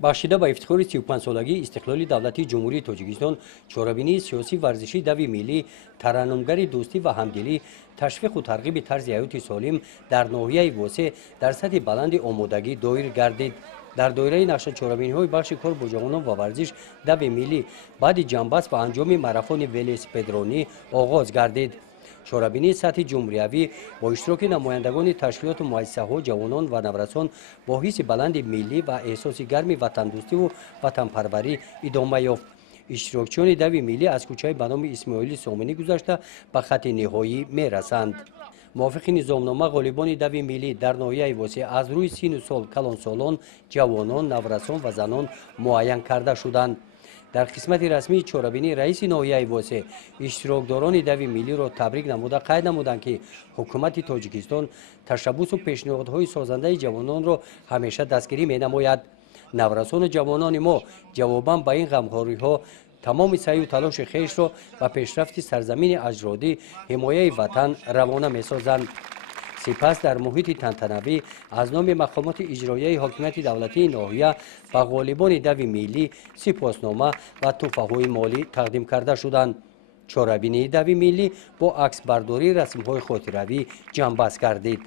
бахшида ба ифтихори 35-солагии истиқлоли давлати ҷумҳурии тоҷикистон чорабинии сиёсӣ варзиши дави миллӣ тараннумгари дӯстӣ ва ҳамдилӣ ташвиқу тарғиби тарзи ҳаёти солим дар ноҳияи восеъ дар сатҳи баланди омодагӣ доир гардид. дар доираи нақша чорабиниҳои бахши кор бо ҷавонон ва варзиш дави миллӣ баъди ҷанбаст ва анҷоми марафони велосипедронӣ оғоз гардид. чорабинии сатҳи ҷумҳуриявӣ бо иштироки намояндагони ташкилоту муассисаҳо ҷавонон ва наврасон бо ҳисси баланди миллӣ ва эҳсоси гарми ватандӯстиву ватанпарварӣ идома ёфт. иштирокчиёни дави миллӣ аз кӯчаи ба номи исмоили соминӣ гузашта ба хатти ниҳоӣ мерасанд. мувофиқи низомнома ғолибони дави миллӣ дар ноҳияи восеъ аз рӯи сину сол калонсолон ҷавонон наврасон ва занон муайян карда шуданд. дар қисмати расмии чорабинӣ раиси ноҳияи восеъ иштирокдорони дави миллиро табрик намуда қайд намуданд ки ҳукумати тоҷикистон ташаббусу пешниҳодҳои созандаи ҷавононро ҳамеша дастгирӣ менамояд. наврасону ҷавонони мо ҷавобан ба ин ғамхориҳо тамоми саъю талоши хешро ба пешрафти сарзамини аҷродӣ ҳимояи ватан равона месозанд. сипас дар муҳити тантанавӣ аз номи мақомоти иҷроияи ҳокимияти давлатии ноҳия ба ғолибони дави миллӣ сипоснома ва тӯҳфаҳои молӣ тақдим карда шуданд. чорабинии дави миллӣ бо аксбардории расмҳои хотиравӣ ҷамъбаст гардид.